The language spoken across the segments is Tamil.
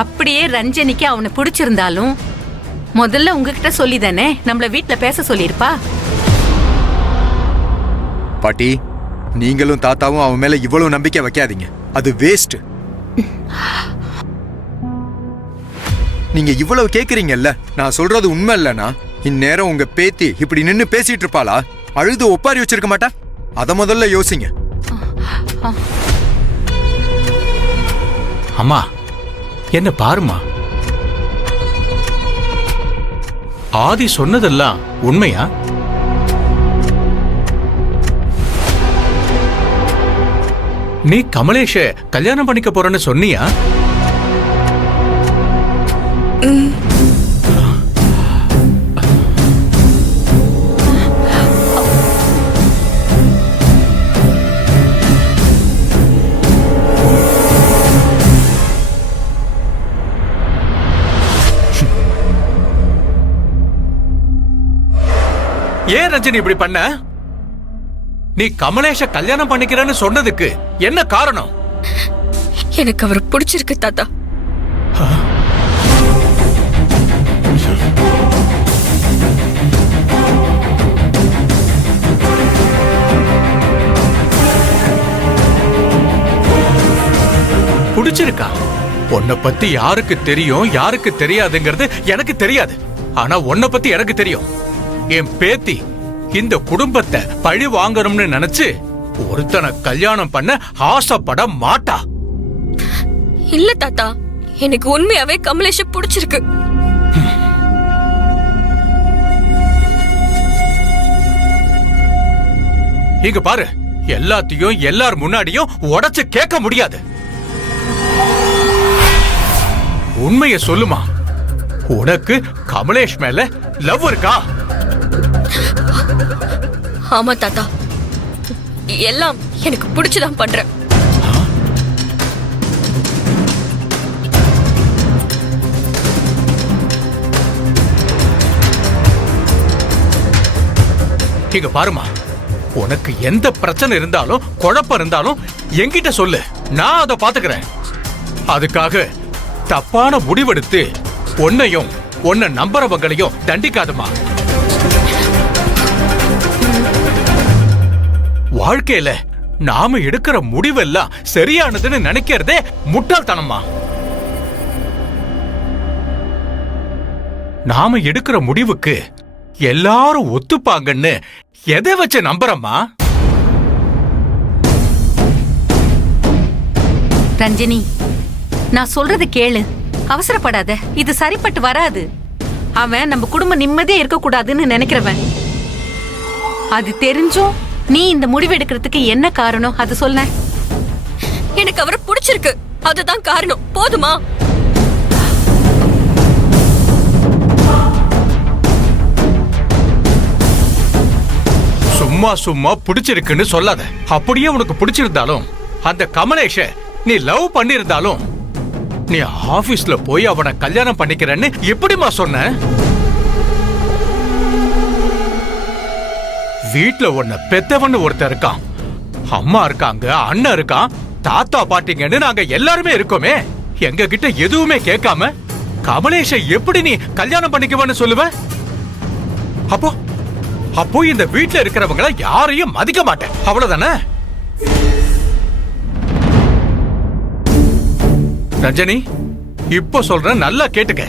அப்படியே ரஞ்சனிக்கு அவனை பிடிச்சிருந்தாலும் முதல்ல உங்ககிட்ட சொல்லி தானே நம்மள வீட்ல பேச சொல்லிருப்பா. பாட்டி, நீங்களும் தாத்தாவும் அவன் மேல இவ்வளவு நம்பிக்கை வைக்காதீங்க. அது வேஸ்ட். நீங்க இவ்வளவு கேக்குறீங்கல்ல, நான் சொல்றது உண்மை இல்லனா இந்நேரம் உங்க பேத்தி இப்படி நின்னு பேசிட்டு இருப்பாளா? அழுது ஒப்பாரி வச்சிருக்க மாட்டா? அத முதல்ல யோசிங்க. அம்மா, என்ன பாருமா, ஆதி சொன்னதெல்லாம் உண்மையா? நீ கமலேஷ கல்யாணம் பண்ணிக்க போறன்னு சொன்னியா? ஏன் ரஞ்சனி இப்படி பண்ண? நீ கமலேஷ கல்யாணம் பண்ணிக்கிறன்னு சொன்னதுக்கு என்ன காரணம்? எனக்கு அவரை பிடிச்சிருக்கு தாத்தா. பிடிச்சிருக்கா? உன்னை பத்தி யாருக்கு தெரியும் யாருக்கு தெரியாதுங்கிறது எனக்கு தெரியாது. ஆனா உன்னை பத்தி எனக்கு தெரியும். என் பேத்தி இந்த குடும்பத்தை பழி வாங்கணும்னு நினைச்சு ஒருத்தனை கல்யாணம் பண்ண ஆசைப்பட மாட்டா. இல்ல தாத்தா, எனக்கு உண்மையாவே கமலேஷ பிடிச்சிருக்கு. இங்க பாரு, எல்லாத்தையும் எல்லார் முன்னாடியும் உடைச்சு கேட்க முடியாது. உண்மையை சொல்லுமா, உனக்கு கமலேஷ் மேல லவ் இருக்கா? ஆமா தாத்தா, எல்லாம் எனக்கு பிடிச்சுதான் பண்றேன். இங்க பாருமா, உனக்கு எந்த பிரச்சனை இருந்தாலும் குழப்பம் இருந்தாலும் என்கிட்ட சொல்லு, நான் அதை பாத்துக்கிறேன். அதுக்காக தப்பான முடிவெடுத்து உன்னையும் உன்னை நம்புறவங்களையும் தண்டிக்காதமா. வாழ்க்கையில நாம எடுக்கிற முடிவெல்லாம் சரியானதுன்னு நினைக்கிறதே முட்டாள்தனமா. நாம எடுக்கிற முடிவுக்கு எல்லாரும் ஒத்துப்பாங்கன்னு எதை வச்சு நம்புறமா? ரஞ்சனி, நான் சொல்றது கேளு, அவசரப்படாத. இது சரிப்பட்டு வராது. அவன் நம்ம குடும்பம் நிம்மதியா இருக்க கூடாதுன்னு நினைக்கிறவன். அது தெரிஞ்சும் நீ இந்த முடிவு எடுக்கிறதுக்கு என்ன காரணம் அது சொல்ல. எனக்கு அவரை பிடிச்சிருக்கு, அதுதான் காரணம். போதுமா? சும்மா சும்மா பிடிச்சிருக்குன்னு சொல்லாத. அப்படியே உனக்கு பிடிச்சிருந்தாலும் அந்த கமலேஷ நீ லவ் பண்ணிருந்தாலும் நீ ஆபீஸ்ல போய் அவனை கல்யாணம் பண்ணிக்கிறன்னு எப்படிமா சொன்ன? வீட்டுல உன்னை பெத்தவன்னு ஒருத்தர் இருக்கான், அம்மா இருக்காங்க, அண்ணன் இருக்கான், தாத்தா பாட்டிங்கன்னு நாங்க எல்லாருமே இருக்கோமே. எங்க கிட்ட எதுவுமே கேட்காம கமலேஷ எப்படி நீ கல்யாணம் பண்ணிக்குவன்னு சொல்லுவ? அப்போ இந்த வீட்டுல இருக்கிறவங்கள யாரையும் மதிக்க மாட்டேன், அவ்வளவுதானே? ரஞ்சனி, இப்போ சொல்றேன், நல்லா கேட்டுக்க.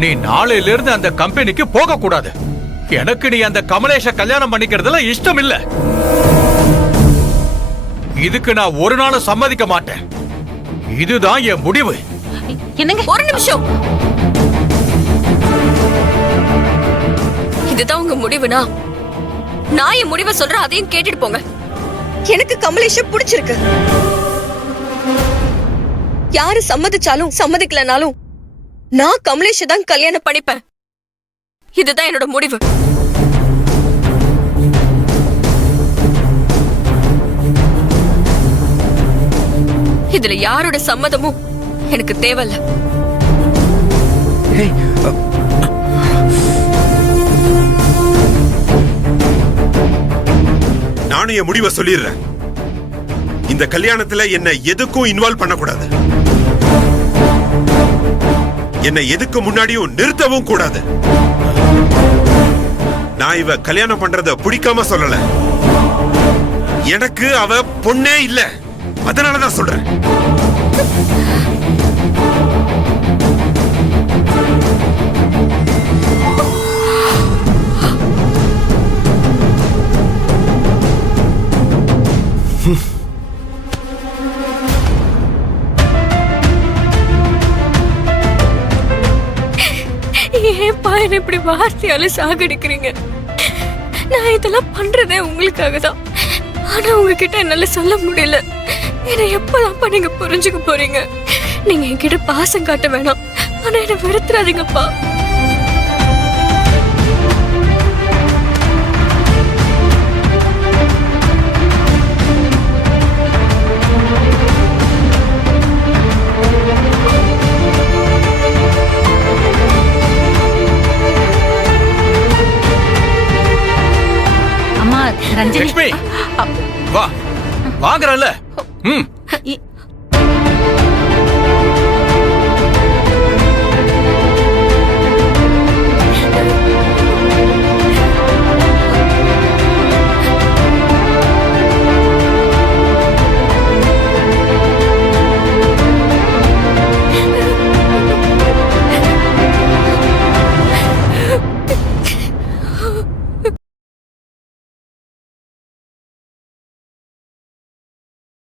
நீ நாளையில இருந்து அந்த கம்பெனிக்கு போக கூடாது. எனக்கு நீ அந்த கமலேஷ கல்யாணம் பண்ணிக்கிறதுல இஷ்டம் இல்ல. இதுக்கு நான் ஒரு நாள் சம்மதிக்க மாட்டேன். இதுதான் என் முடிவு. என்னங்க, ஒரு நிமிஷம். இதுதான் உங்க முடிவுனா நான் என் முடிவை சொல்றேன், அதையும் கேட்டுட்டு போங்க. எனக்கு கமலேஷ பிடிச்சிருக்கு. யாரு சம்மதிச்சாலும் சம்மதிக்கலனாலும் நான் கமலேஷ தான் கல்யாணம் பண்ணிப்பேன். இதுதான் என்னோட முடிவு. இதுல யாரோட சம்மதமும் எனக்கு தேவையில்ல. நானும் என் முடிவை சொல்லிடுறேன். இந்த கல்யாணத்துல என்ன எதுக்கும் இன்வால்வ் பண்ணக்கூடாது. என்னை எதுக்கு முன்னாடியும் நிறுத்தவும் கூடாது. நான் இவ கல்யாணம் பண்றத பிடிக்காம சொல்லல. எனக்கு அவ பொண்ணே இல்ல, அதனாலதான் சொல்றேன். ஏன்பா என்ன இப்படி வார்த்தையால சாகடிக்கிறீங்க? நான் இதெல்லாம் பண்றதே உங்களுக்காக தான். ஆனா உங்ககிட்ட என்னால சொல்ல முடியல. என்னை எப்பதான்ப்பா நீங்க புரிஞ்சுக்க போறீங்க? நீங்க என்கிட்ட பாசம் காட்ட வேணாம், ஆனா என்ன வெறுத்துறாதீங்கப்பா. அம்மா ரஞ்சனி லட்சுமி வா, வாங்குறல்ல. ம்,